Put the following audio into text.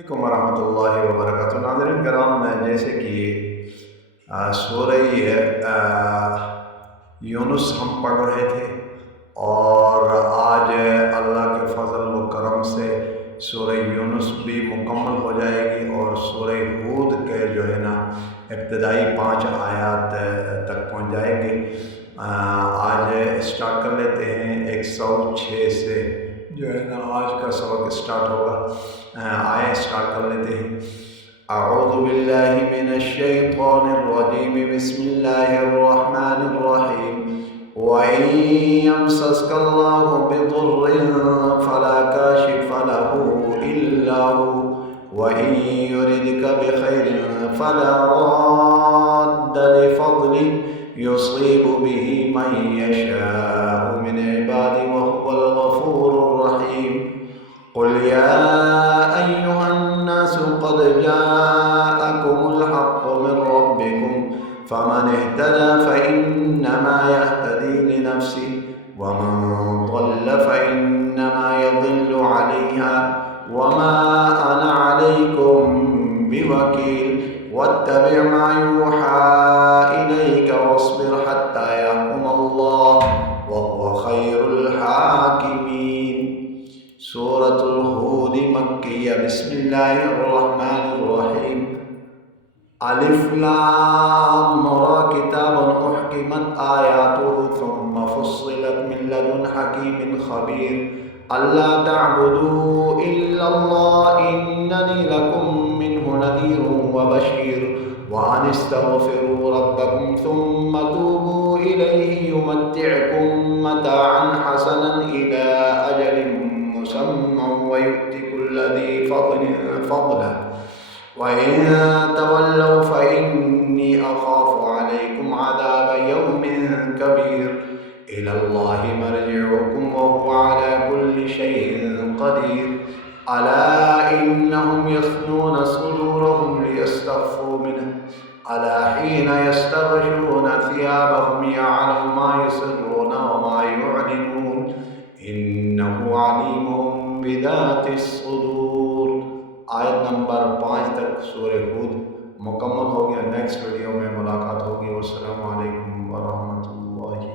वालेकुम वरहमतुल्लाहि वबरकातुहू। नाज़रीन कराम, जैसे कि सूरह यूनुस हम पढ़ रहे थे और आज अल्लाह के फ़ज़ल व करम से सूरह यूनुस भी मुकम्मल हो जाएगी और सूरह हूद के जो है ना इब्तदाई 5 आयात तक पहुँच जाएंगे। आज स्टार्ट कर लेते हैं 106 से जो है ना आज का सबक स्टार्ट होगा। आए स्टार्ट कर लेते हैं। अऊज़ु बिल्लाहि मिनश शैतानिर रजीम, बिस्मिल्लाहिर रहमानिर रहीम। व इन यमसस्कल्लाहु बिदुर्रिन फला काशिफ़ लहु इल्ला हु व इन युरिदका बिखैरिन फला राद्द लिफ़ज़लिहि युसीबु बिहि मन यशाअु मिन इबादिहि व हुवल गफूरुर रहीम। क़ुल या अय्युहन्नासु क़द जाअकुमुल हक़्क़ु मिन रब्बिकुम फ़मन इह्तदा फ़इन्नमा यह्तदी लिनफ़्सिहि वमन ضल फ़इन्नमा यज़िल्लु अलैहा वमा अना अलैकुम बिवकील। वत्तबि' मा यूहा इलैका वस्बिर हत्ता यहकुमल्लाहु वहुव खैरुल हाकिमीन। सूरतुल हूद मक्किय्या। बिस्मिल्लाहिर्रहमानिर्रहीम। अलिफ लाम रा किताबुन उहकिमत आयातुहु सुम्मा फुस्सिलत मिन लदुन हकीमिन खबीर। अल्ला तअबुदू इल्लल्लाह इन्ननी लकुम मिन्हु नज़ीरुन व बशीर व अनिस्तगफिरू रब्बकुम सुम्मा तूबू इलैहि युमत्ति'कुम मताअन हसनन इला अजलिन मुसम्मा व यु'ति कुल्ला ज़ी फ़ज़लिन फ़ज़लहु व इन तवल्लौ फ़इन्नी अख़ाफ़ु अलैकुम अज़ाब यौमिन कबीर। इलल्लाहि मर्जि'ुकुम व हुवा अला कुल्लि शैइन क़दीर। अला इन्नहुम यस्नून सुदूरहुम लियस्तख़्फ़ू मिन्हु अला हीना यस्तग़शून सियाबहुम यअलमु मा युसिर्रून व मा यु'लिनून इन्नहु अलीमुम बिज़ातिस सुदूर। आयत नंबर 5 तक सूरह हूद मुकम्मल हो गया। नेक्स्ट वीडियो में मुलाकात होगी। वस्सलामु अलैकुम वरहमतुल्लाहि